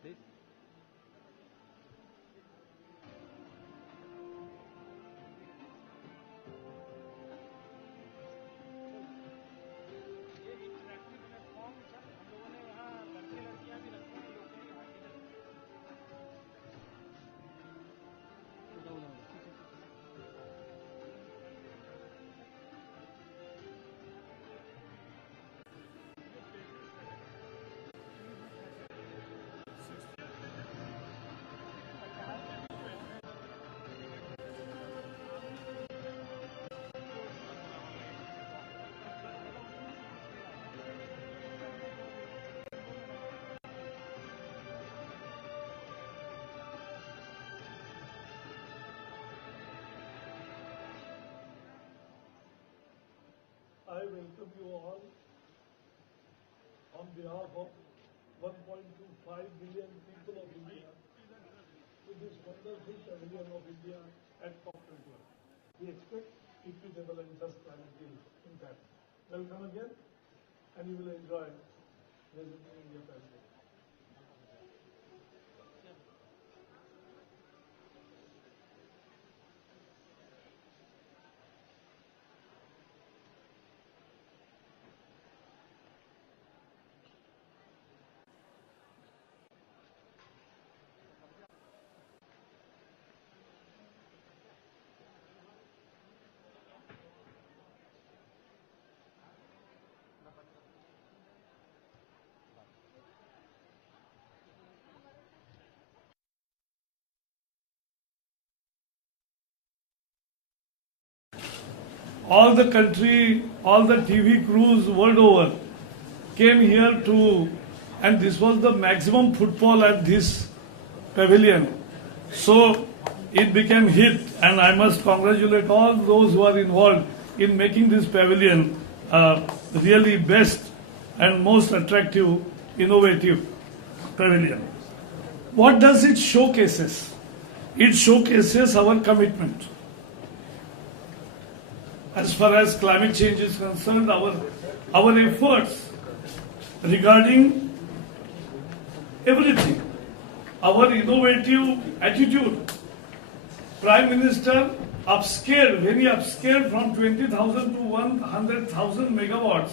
please. I welcome you all on behalf of 1.25 billion people of India to this wonderful pavilion of India at COP21. We expect equitable and just clarity in that. Welcome again, and you will enjoy visiting India Pavilion. All the country, all the TV crews world over came here to, and this was the maximum footfall at this pavilion. So it became hit, and I must congratulate all those who are involved in making this pavilion really best and most attractive, innovative pavilion. What does it showcases? It showcases our commitment. As far as climate change is concerned, our efforts regarding everything, our innovative attitude. Prime Minister upscaled, very upscaled from 20,000 to 100,000 megawatts.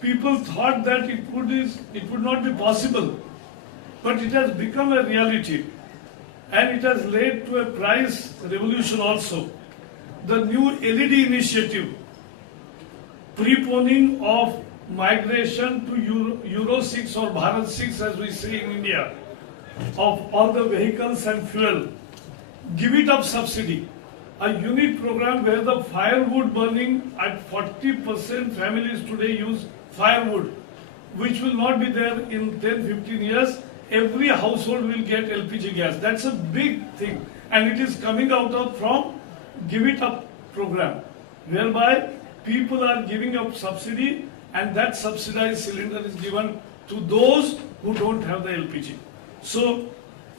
People thought that it would not be possible, but it has become a reality, and it has led to a price revolution also. The new LED initiative, preponing of migration to Euro 6 or Bharat 6 as we say in India, of all the vehicles and fuel, give it up subsidy, a unique program where the firewood burning at 40% families today use firewood, which will not be there in 10-15 years. Every household will get LPG gas. That's a big thing, and it is coming out of from Give It Up program, whereby people are giving up subsidy, and that subsidized cylinder is given to those who don't have the LPG. So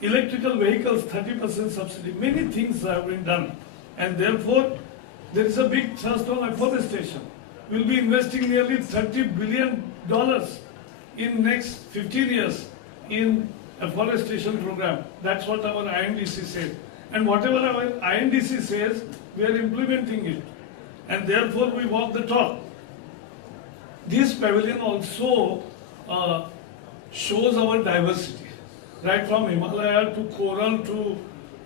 electrical vehicles, 30% subsidy, many things have been done, and therefore there is a big thrust on afforestation. We'll be investing nearly $30 billion in next 15 years in afforestation program. That's what our INDC said. And whatever our INDC says, we are implementing it. And therefore we walk the talk. This pavilion also shows our diversity, right from Himalaya to Coral to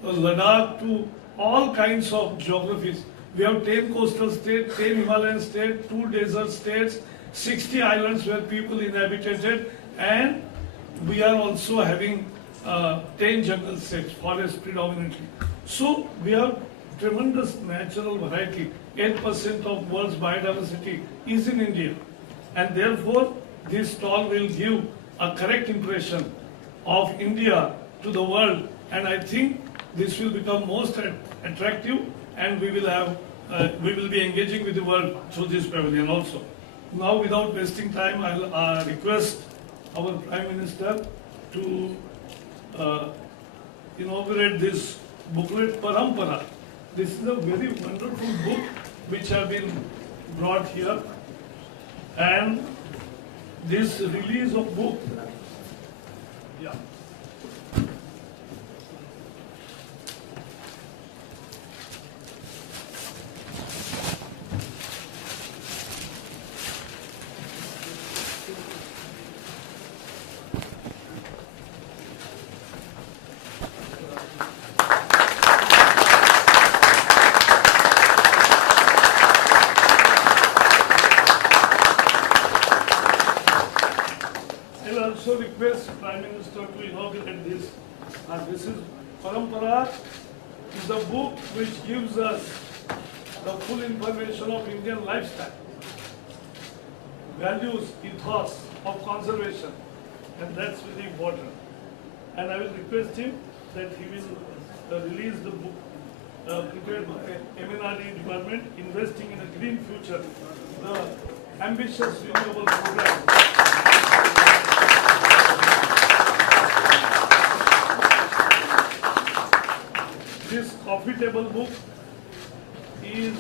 Ladakh to all kinds of geographies. We have 10 coastal states, 10 Himalayan states, 2 desert states, 60 islands where people inhabited, and we are also having 10 jungle states, forests predominantly. So we have tremendous natural variety. 8% of world's biodiversity is in India. And therefore, this stall will give a correct impression of India to the world. And I think this will become most attractive, and we will be engaging with the world through this pavilion also. Now, without wasting time, I'll request our Prime Minister to inaugurate this booklet, Parampara. This is a very wonderful book which have been brought here, and this release of book, This is Parampara is a book which gives us the full information of Indian lifestyle, values, ethos of conservation, and that's very important. And I will request him that he will release the book prepared by MNRE department, Investing in a Green Future, the ambitious renewable program. This coffee table book is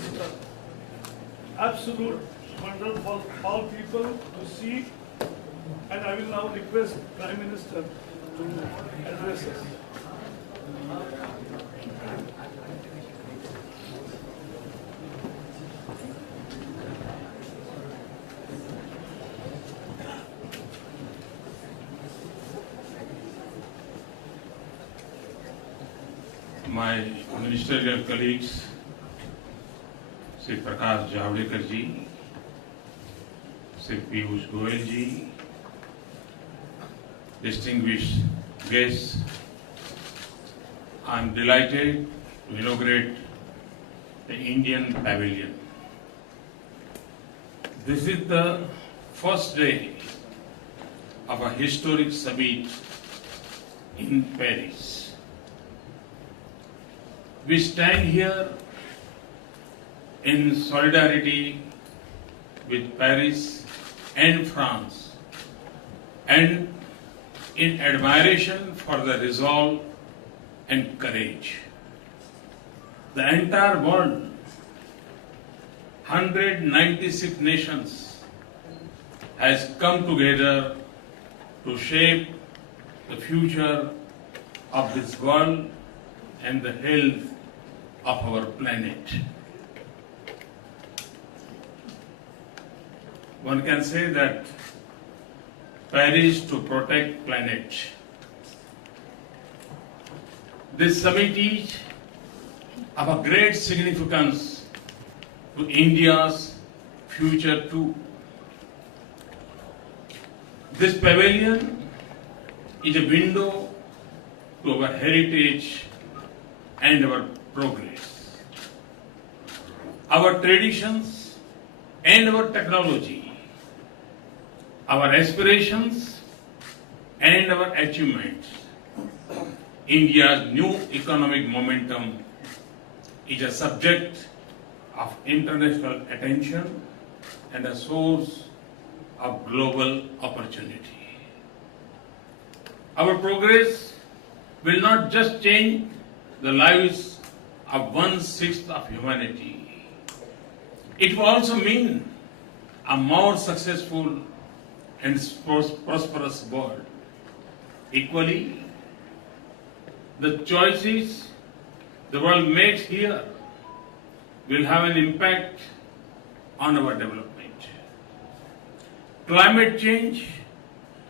absolute wonder for all people to see, and I will now request Prime Minister to address us. My ministerial colleagues, Sri Prakash Javadekar ji, Sri Piyush Goyal ji, distinguished guests, I am delighted to inaugurate the Indian Pavilion. This is the first day of a historic summit in Paris. We stand here in solidarity with Paris and France and in admiration for the resolve and courage. The entire world, 196 nations, has come together to shape the future of this world and the health of our planet. One can say that Paris to protect planet. This summit is of a great significance to India's future too. This pavilion is a window to our heritage and our progress, our traditions and our technology, our aspirations and our achievements. India's new economic momentum is a subject of international attention and a source of global opportunity. Our progress will not just change the lives of 1/6 of humanity. It will also mean a more successful and prosperous world. Equally, the choices the world makes here will have an impact on our development. Climate change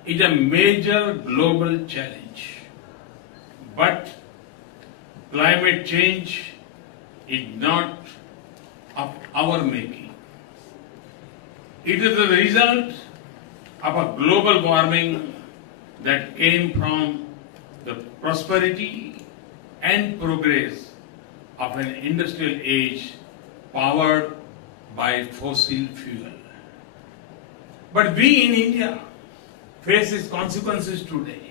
is a major global challenge, but climate change is not of our making. It is the result of a global warming that came from the prosperity and progress of an industrial age powered by fossil fuel. But we in India face its consequences today.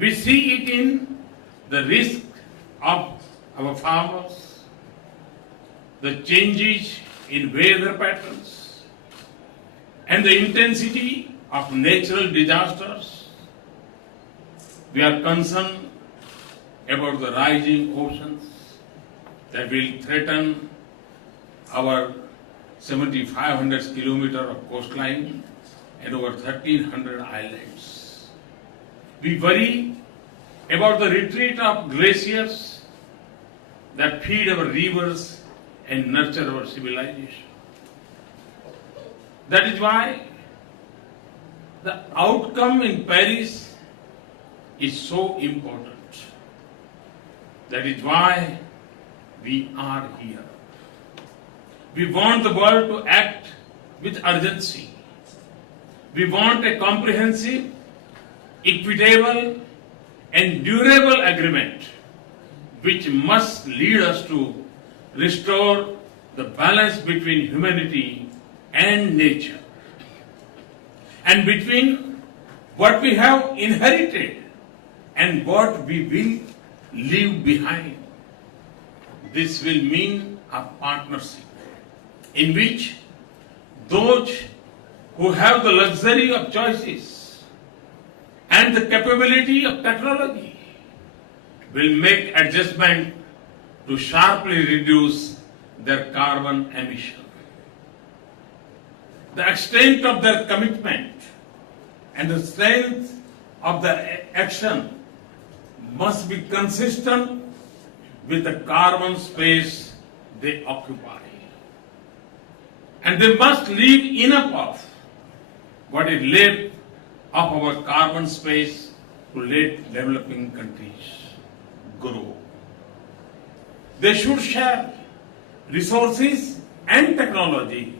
We see it in the risk of our farmers, the changes in weather patterns, and the intensity of natural disasters. We are concerned about the rising oceans that will threaten our 7,500 kilometers of coastline and over 1,300 islands. We worry about the retreat of glaciers that feed our rivers and nurture our civilization. That is why the outcome in Paris is so important. That is why we are here. We want the world to act with urgency. We want a comprehensive, equitable, and durable agreement which must lead us to restore the balance between humanity and nature, and between what we have inherited and what we will leave behind. This will mean a partnership in which those who have the luxury of choices and the capability of technology will make adjustment to sharply reduce their carbon emission. The extent of their commitment and the strength of their action must be consistent with the carbon space they occupy. And they must leave enough of what is left of our carbon space to let developing countries grow. They should share resources and technology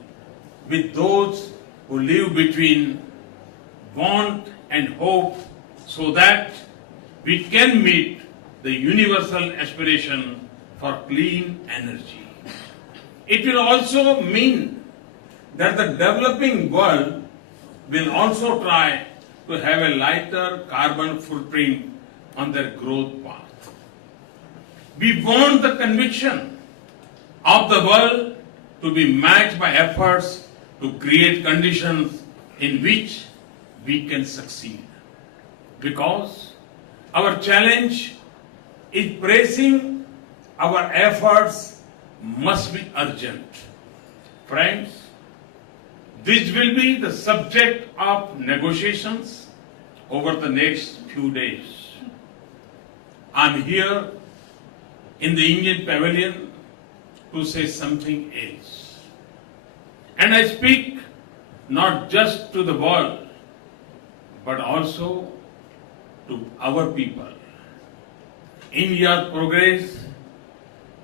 with those who live between want and hope so that we can meet the universal aspiration for clean energy. It will also mean that the developing world will also try to have a lighter carbon footprint on their growth path. We want the conviction of the world to be matched by efforts to create conditions in which we can succeed. Because our challenge is pressing, our efforts must be urgent. Friends, this will be the subject of negotiations over the next few days. I'm here in the Indian Pavilion to say something else. And I speak not just to the world, but also to our people. India's progress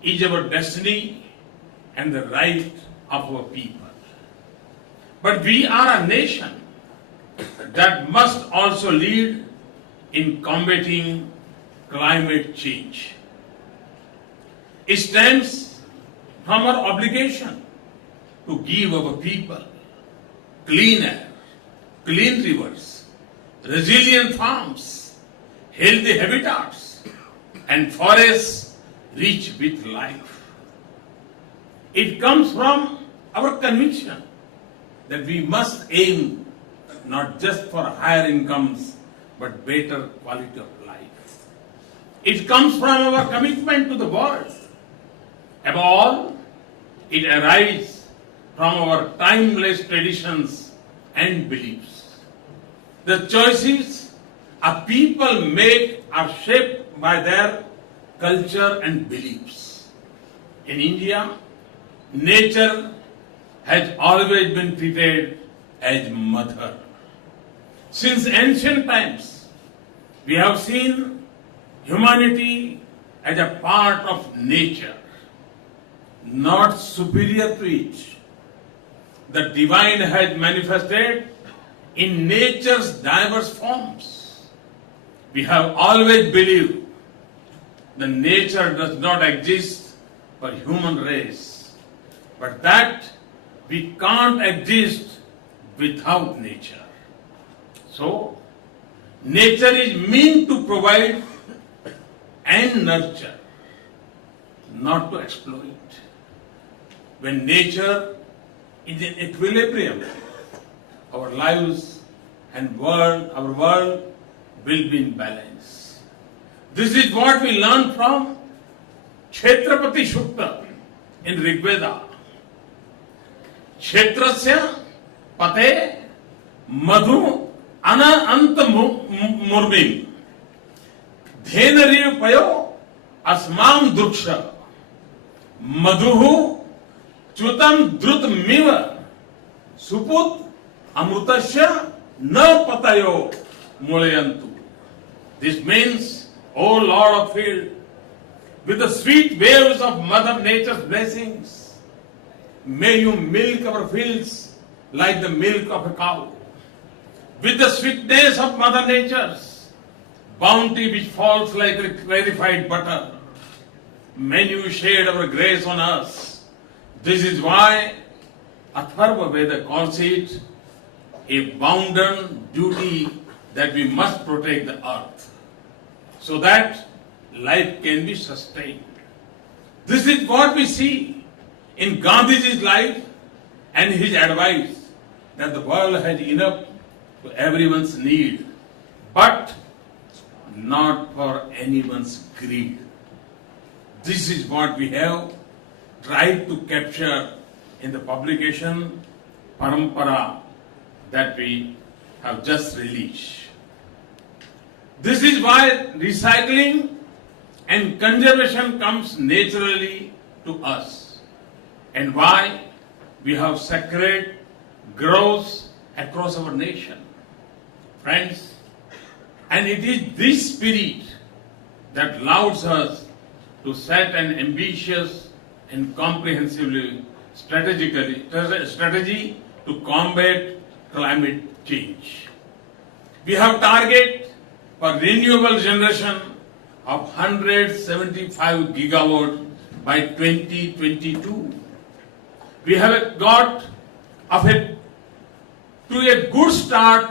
is our destiny and the right of our people. But we are a nation that must also lead in combating climate change. It stems from our obligation to give our people clean air, clean rivers, resilient farms, healthy habitats, and forests rich with life. It comes from our conviction that we must aim not just for higher incomes, but better quality of life. It comes from our commitment to the world. Above all, it arises from our timeless traditions and beliefs. The choices a people make are shaped by their culture and beliefs. In India, nature has always been treated as mother. Since ancient times, we have seen humanity as a part of nature, not superior to it. The divine has manifested in nature's diverse forms. We have always believed the nature does not exist for human race, but that we can't exist without nature. So, nature is meant to provide and nurture, not to exploit. When nature is in equilibrium, our lives and our world will be in balance. This is what we learn from Kshetrapati Sukta in Rigveda. Kshetrasya pate madhu anta murmim dhenariv payo asmam druksha madhuhu chutam drutmiva suput amrutasya na patayo mulayantu. This means, O Lord of field, with the sweet waves of Mother Nature's blessings, may you milk our fields like the milk of a cow. With the sweetness of Mother Nature's bounty which falls like a clarified butter. Menu shared our grace on us. This is why Atharva Veda calls it a bounden duty that we must protect the earth so that life can be sustained. This is what we see in Gandhiji's life and his advice that the world has enough to everyone's need, but not for anyone's greed. This is what we have tried to capture in the publication Parampara that we have just released. This is why recycling and conservation comes naturally to us, and why we have sacred groves across our nation. Friends, and it is this spirit that allows us to set an ambitious and comprehensively strategy to combat climate change. We have target for renewable generation of 175 gigawatt by 2022. We have got to a good start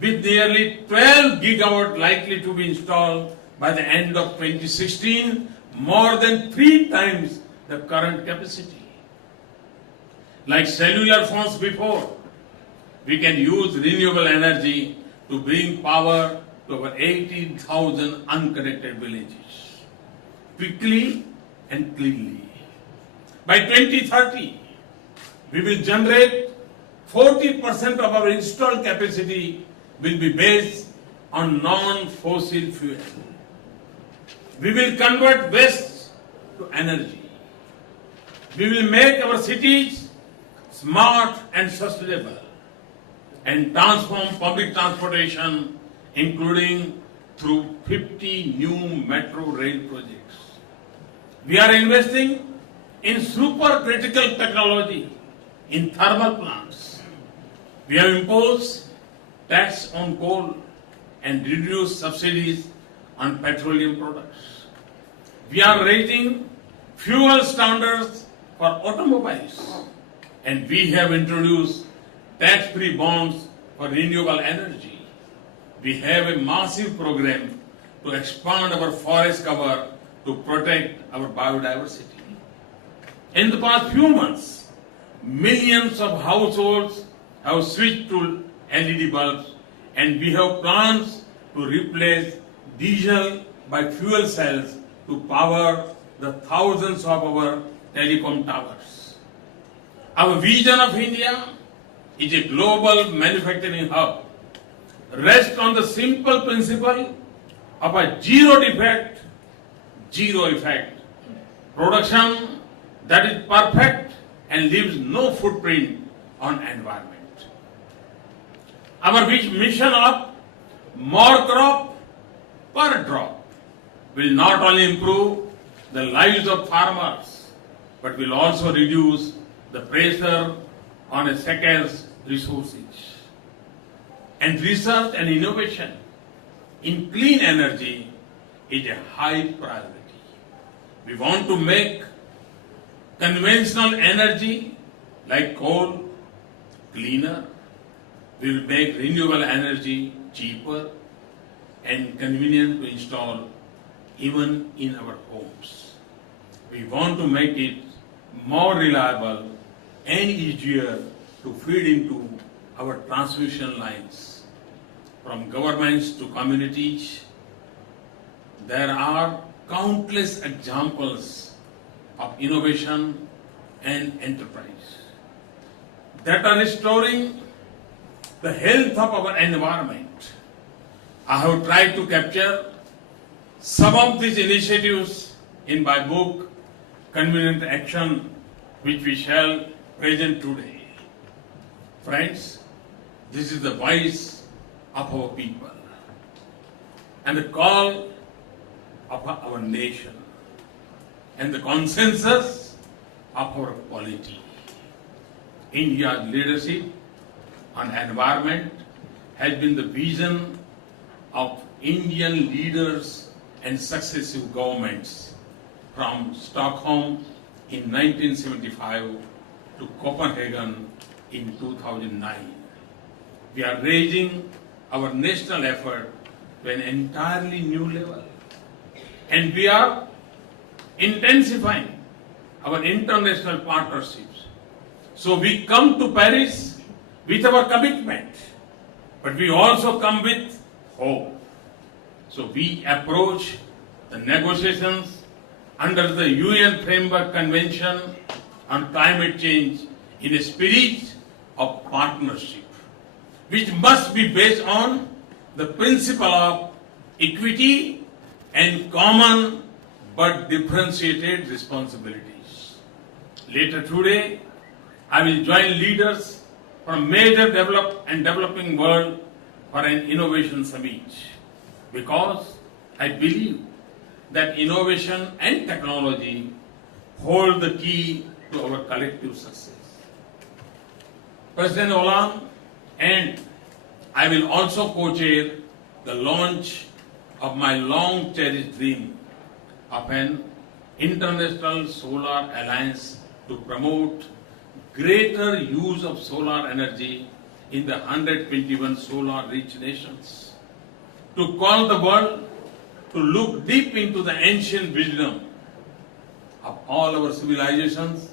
with nearly 12 gigawatt likely to be installed by the end of 2016, more than 3 times the current capacity. Like cellular phones before, we can use renewable energy to bring power to our 18,000 unconnected villages quickly and cleanly. By 2030, we will generate 40% of our installed capacity will be based on non-fossil fuel. We will convert waste to energy. We will make our cities smart and sustainable and transform public transportation, including through 50 new metro rail projects. We are investing in supercritical technology in thermal plants. We have imposed tax on coal and reduced subsidies on petroleum products. We are raising fuel standards for automobiles, and we have introduced tax-free bonds for renewable energy. We have a massive program to expand our forest cover to protect our biodiversity. In the past few months, millions of households have switched to LED bulbs, and we have plans to replace diesel by fuel cells to power the thousands of our telecom towers. Our vision of India is a global manufacturing hub, rests on the simple principle of a zero defect, zero effect production that is perfect and leaves no footprint on environment. Our mission of more crop per drop will not only improve the lives of farmers, but will also reduce the pressure on a scarce resources. And research and innovation in clean energy is a high priority. We want to make conventional energy like coal cleaner. We will make renewable energy cheaper and convenient to install even in our homes. We want to make it more reliable and easier to feed into our transmission lines. From governments to communities, there are countless examples of innovation and enterprise that are restoring the health of our environment. I have tried to capture some of these initiatives in my book, Convenient Action, which we shall present today. Friends, this is the voice of our people and the call of our nation and the consensus of our polity. India's leadership on environment has been the vision of Indian leaders and successive governments from Stockholm in 1975 to Copenhagen in 2009. We are raising our national effort to an entirely new level. And we are intensifying our international partnerships. So we come to Paris with our commitment, but we also come with hope. So we approach the negotiations under the UN Framework Convention on Climate Change in a spirit of partnership, which must be based on the principle of equity and common but differentiated responsibilities. Later today, I will join leaders from major developing world for an innovation summit, because I believe that innovation and technology hold the key to our collective success. President Hollande and I will also co-chair the launch of my long-cherished dream of an international solar alliance to promote greater use of solar energy in the 121 solar-rich nations, to call the world to look deep into the ancient wisdom of all our civilizations,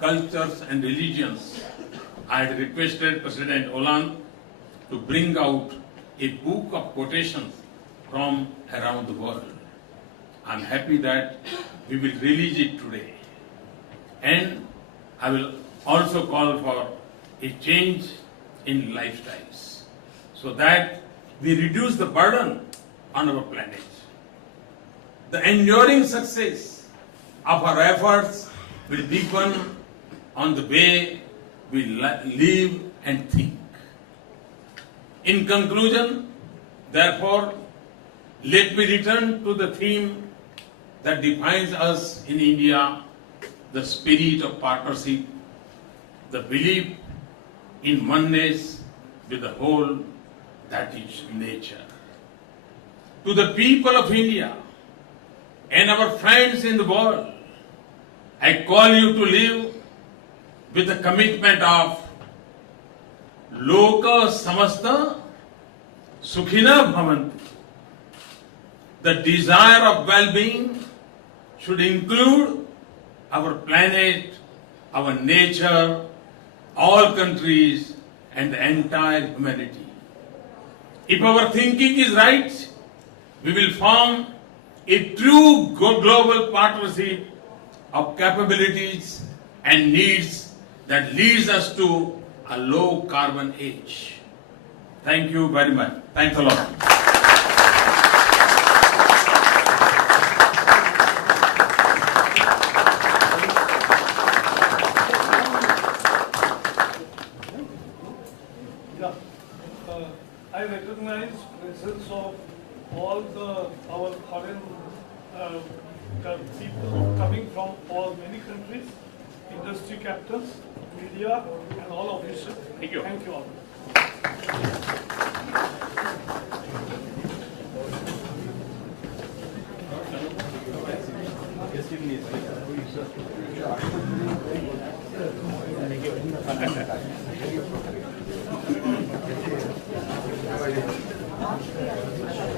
cultures and religions. I had requested President Hollande to bring out a book of quotations from around the world. I am happy that we will release it today. And I will also call for a change in lifestyles so that we reduce the burden on our planet. The enduring success of our efforts will depend on the way we live and think. In conclusion, therefore, let me return to the theme that defines us in India, the spirit of partnership, the belief in oneness with the whole, that is nature. To the people of India and our friends in the world, I call you to live with the commitment of Loka Samasta Sukhina Bhavantu. The desire of well-being should include our planet, our nature, all countries, and the entire humanity. If our thinking is right, we will form a true global partnership of capabilities and needs that leads us to a low carbon age. Thank you very much. Thanks a lot. I recognize presence of all our foreign people coming from many countries, industry captains, media, and all officials. Thank you. Thank you all. Thank you.